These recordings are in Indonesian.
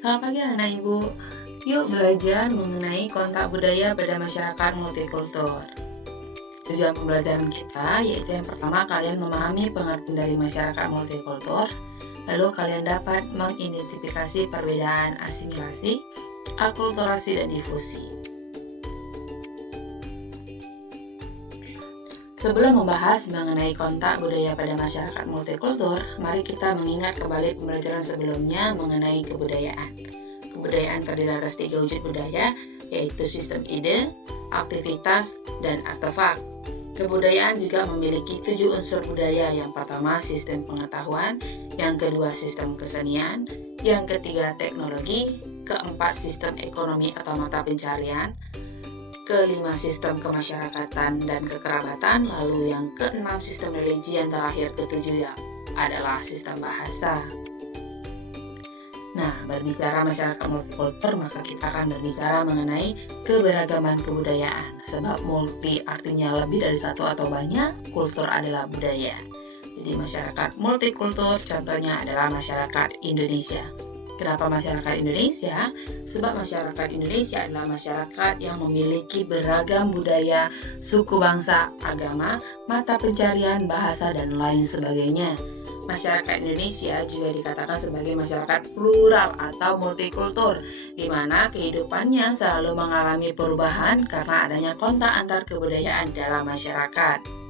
Selamat pagi anak ibu. Yuk belajar mengenai kontak budaya pada masyarakat multikultur. Tujuan pembelajaran kita yaitu yang pertama, kalian memahami pengertian dari masyarakat multikultur. Lalu kalian dapat mengidentifikasi perbedaan asimilasi, akulturasi, dan difusi. Sebelum membahas mengenai kontak budaya pada masyarakat multikultur, mari kita mengingat kembali pembelajaran sebelumnya mengenai kebudayaan. Kebudayaan terdiri atas 3 wujud budaya, yaitu sistem ide, aktivitas, dan artefak. Kebudayaan juga memiliki 7 unsur budaya. Yang pertama, sistem pengetahuan, yang kedua, sistem kesenian, yang ketiga, teknologi, keempat, sistem ekonomi atau mata pencarian, kelima, sistem kemasyarakatan dan kekerabatan, lalu yang keenam, sistem religi, yang terakhir ketujuh adalah sistem bahasa. Nah, berbicara masyarakat multikultur, maka kita akan berbicara mengenai keberagaman kebudayaan. Sebab multi artinya lebih dari satu atau banyak, kultur adalah budaya. Jadi masyarakat multikultur contohnya adalah masyarakat Indonesia. Kenapa masyarakat Indonesia? Sebab masyarakat Indonesia adalah masyarakat yang memiliki beragam budaya, suku bangsa, agama, mata pencarian, bahasa, dan lain sebagainya. Masyarakat Indonesia juga dikatakan sebagai masyarakat plural atau multikultur, di mana kehidupannya selalu mengalami perubahan karena adanya kontak antar kebudayaan dalam masyarakat.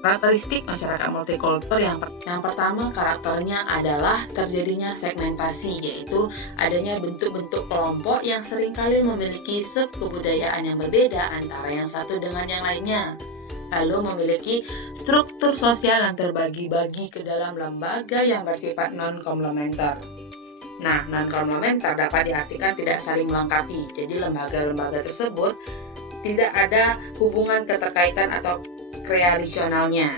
Karakteristik masyarakat multikultur yang pertama, karakternya adalah terjadinya segmentasi, yaitu adanya bentuk-bentuk kelompok yang seringkali memiliki subkebudayaan yang berbeda antara yang satu dengan yang lainnya. Lalu memiliki struktur sosial yang terbagi-bagi ke dalam lembaga yang bersifat non-komplementer. Nah, non-komplementer dapat diartikan tidak saling melengkapi. Jadi lembaga-lembaga tersebut tidak ada hubungan keterkaitan atau kreasionalnya.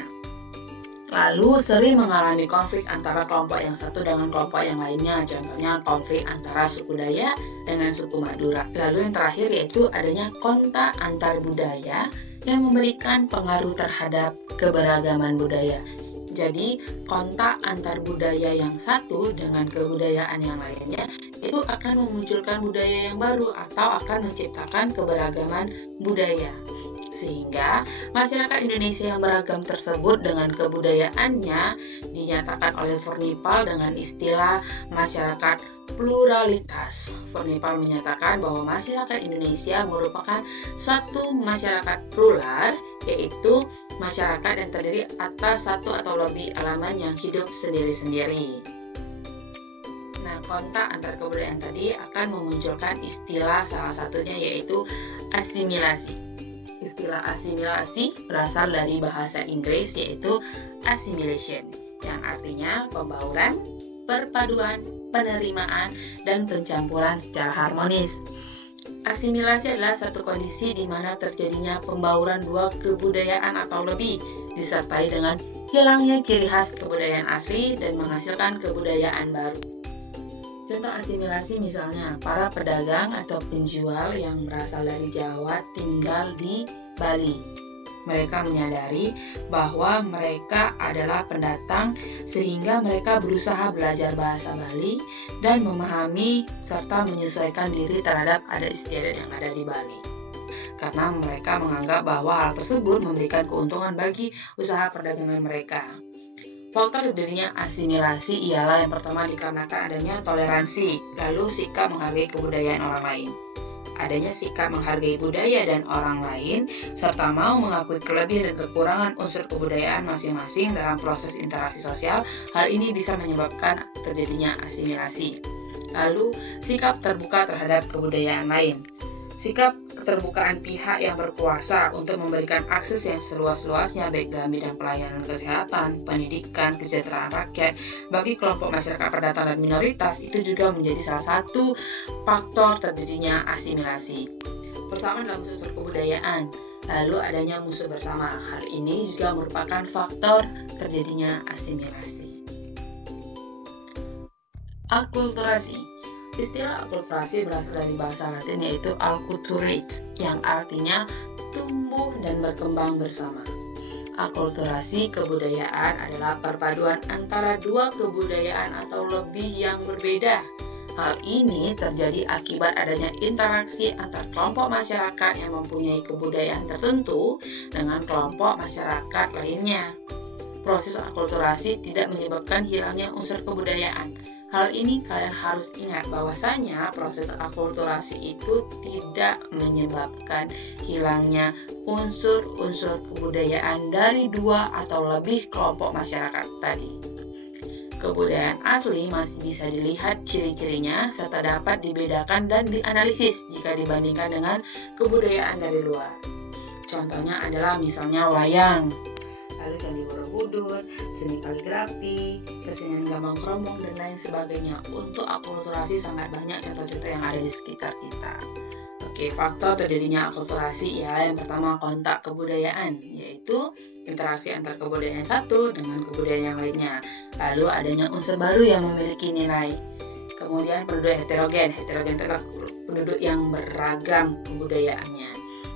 Lalu sering mengalami konflik antara kelompok yang satu dengan kelompok yang lainnya. Contohnya konflik antara suku Dayak dengan suku Madura. Lalu yang terakhir yaitu adanya kontak antar budaya yang memberikan pengaruh terhadap keberagaman budaya. Jadi kontak antar budaya yang satu dengan kebudayaan yang lainnya itu akan memunculkan budaya yang baru atau akan menciptakan keberagaman budaya. Sehingga masyarakat Indonesia yang beragam tersebut dengan kebudayaannya dinyatakan oleh Furnipal dengan istilah masyarakat pluralitas. Furnipal menyatakan bahwa masyarakat Indonesia merupakan satu masyarakat plural, yaitu masyarakat yang terdiri atas satu atau lebih elemen yang hidup sendiri-sendiri. Nah, kontak antar kebudayaan tadi akan memunculkan istilah salah satunya yaitu asimilasi. Istilah asimilasi berasal dari bahasa Inggris yaitu assimilation, yang artinya pembauran, perpaduan, penerimaan, dan pencampuran secara harmonis. Asimilasi adalah satu kondisi di mana terjadinya pembauran dua kebudayaan atau lebih, disertai dengan hilangnya ciri khas kebudayaan asli dan menghasilkan kebudayaan baru. Contoh asimilasi misalnya, para pedagang atau penjual yang berasal dari Jawa tinggal di Bali. Mereka menyadari bahwa mereka adalah pendatang sehingga mereka berusaha belajar bahasa Bali dan memahami serta menyesuaikan diri terhadap adat istiadat yang ada di Bali. Karena mereka menganggap bahwa hal tersebut memberikan keuntungan bagi usaha perdagangan mereka. Faktor terjadinya asimilasi ialah yang pertama dikarenakan adanya toleransi, lalu sikap menghargai kebudayaan orang lain. Adanya sikap menghargai budaya dan orang lain, serta mau mengakui kelebihan dan kekurangan unsur kebudayaan masing-masing dalam proses interaksi sosial, hal ini bisa menyebabkan terjadinya asimilasi. Lalu, sikap terbuka terhadap kebudayaan lain. Sikap keterbukaan pihak yang berkuasa untuk memberikan akses yang seluas-luasnya baik dalam bidang pelayanan kesehatan, pendidikan, kesejahteraan rakyat bagi kelompok masyarakat pendatang dan minoritas itu juga menjadi salah satu faktor terjadinya asimilasi. Persamaan dalam unsur kebudayaan, lalu adanya musuh bersama. Hal ini juga merupakan faktor terjadinya asimilasi. Akulturasi. Istilah akulturasi berasal dari bahasa Latin yaitu alculturate, yang artinya tumbuh dan berkembang bersama. Akulturasi kebudayaan adalah perpaduan antara dua kebudayaan atau lebih yang berbeda. Hal ini terjadi akibat adanya interaksi antar kelompok masyarakat yang mempunyai kebudayaan tertentu dengan kelompok masyarakat lainnya. Proses akulturasi tidak menyebabkan hilangnya unsur kebudayaan. Hal ini kalian harus ingat bahwasanya proses akulturasi itu tidak menyebabkan hilangnya unsur-unsur kebudayaan dari dua atau lebih kelompok masyarakat tadi. Kebudayaan asli masih bisa dilihat ciri-cirinya serta dapat dibedakan dan dianalisis jika dibandingkan dengan kebudayaan dari luar. Contohnya adalah misalnya wayang, lalu candi Borobudur, seni kaligrafi, kesenian gambang kromong, dan lain sebagainya. Untuk akulturasi sangat banyak contoh-contoh yang ada di sekitar kita. Oke, faktor terjadinya akulturasi ya, yang pertama kontak kebudayaan, yaitu interaksi antar kebudayaan satu dengan kebudayaan yang lainnya. Lalu adanya unsur baru yang memiliki nilai. Kemudian penduduk heterogen adalah penduduk yang beragam kebudayaannya.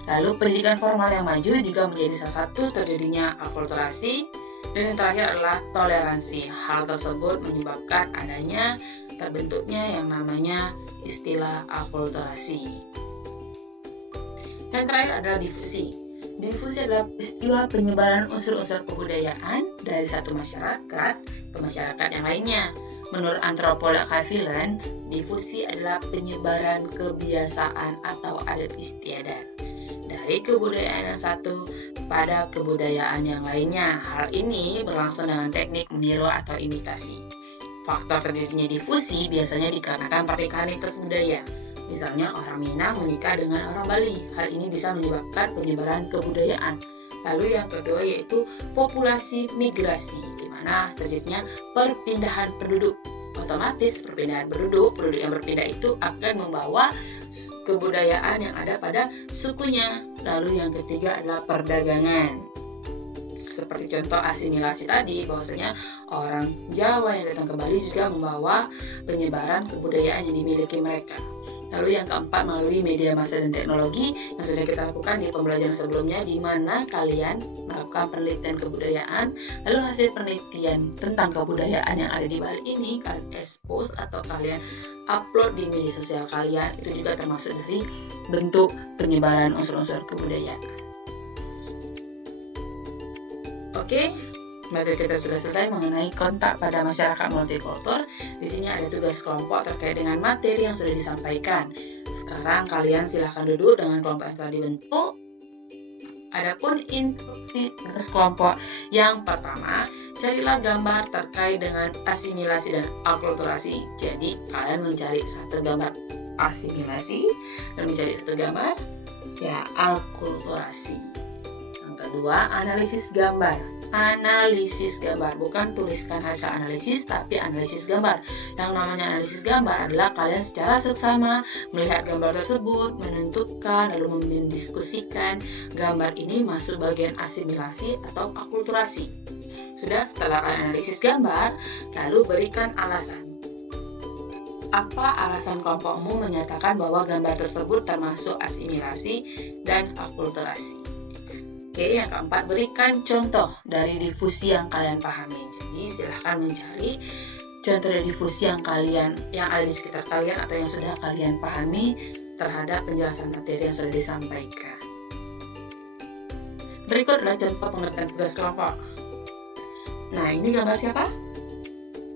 Lalu pendidikan formal yang maju juga menjadi salah satu terjadinya akulturasi. Dan yang terakhir adalah toleransi. Hal tersebut menyebabkan adanya terbentuknya yang namanya istilah akulturasi. Yang terakhir adalah difusi. Difusi adalah peristiwa penyebaran unsur-unsur kebudayaan dari satu masyarakat ke masyarakat yang lainnya. Menurut antropolog Haviland, difusi adalah penyebaran kebiasaan atau adat istiadat dari kebudayaan yang satu pada kebudayaan yang lainnya. Hal ini berlangsung dengan teknik meniru atau imitasi. Faktor terjadinya difusi biasanya dikarenakan pernikahan lintas budaya. Misalnya orang Minang menikah dengan orang Bali. Hal ini bisa menyebabkan penyebaran kebudayaan. Lalu yang kedua yaitu populasi migrasi, di mana terjadinya perpindahan penduduk. Otomatis perpindahan penduduk yang berpindah itu akan membawa kebudayaan yang ada pada sukunya. Lalu yang ketiga adalah perdagangan. Seperti contoh asimilasi tadi, bahwasanya orang Jawa yang datang ke Bali juga membawa penyebaran kebudayaan yang dimiliki mereka. Lalu yang keempat, melalui media massa dan teknologi yang sudah kita lakukan di pembelajaran sebelumnya, di mana kalian melakukan penelitian kebudayaan, lalu hasil penelitian tentang kebudayaan yang ada di Bali ini kalian expose atau kalian upload di media sosial kalian, itu juga termasuk dari bentuk penyebaran unsur-unsur kebudayaan. Oke, materi kita sudah selesai mengenai kontak pada masyarakat multikultur. Di sini ada tugas kelompok terkait dengan materi yang sudah disampaikan. Sekarang kalian silahkan duduk dengan kelompok yang telah dibentuk. Adapun instruksi tugas kelompok yang pertama, carilah gambar terkait dengan asimilasi dan akulturasi. Jadi kalian mencari satu gambar asimilasi dan mencari satu gambar akulturasi. Yang kedua, analisis gambar. Analisis gambar, bukan tuliskan hasil analisis, tapi analisis gambar. Yang namanya analisis gambar adalah kalian secara seksama melihat gambar tersebut, menentukan lalu mendiskusikan gambar ini masuk bagian asimilasi atau akulturasi. Sudah, setelah kalian analisis gambar, lalu berikan alasan. Apa alasan kelompokmu menyatakan bahwa gambar tersebut termasuk asimilasi dan akulturasi? Oke, yang keempat, berikan contoh dari difusi yang kalian pahami. Jadi silahkan mencari contoh dari difusi yang ada di sekitar kalian atau yang sudah kalian pahami terhadap penjelasan materi yang sudah disampaikan. Berikut adalah contoh pengertian tugas kelompok. Nah, ini gambar siapa?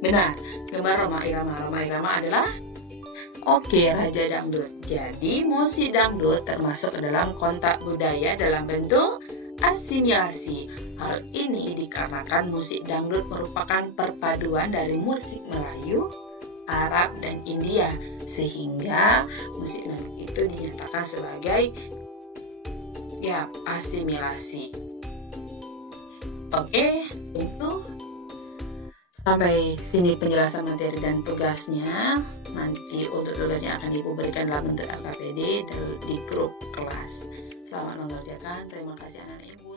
Benar, gambar Rhoma Irama. Rhoma Irama adalah Raja Dangdut. Jadi musik dangdut termasuk ke dalam kontak budaya dalam bentuk asimilasi. Hal ini dikarenakan musik dangdut merupakan perpaduan dari musik Melayu, Arab, dan India, sehingga musik dangdut itu dinyatakan sebagai asimilasi. Oke, itu sampai sini penjelasan materi dan tugasnya. Nanti untuk tugasnya akan diberikan dalam bentuk LKPD di grup kelas. Selamat mengerjakan. Terima kasih anak ibu.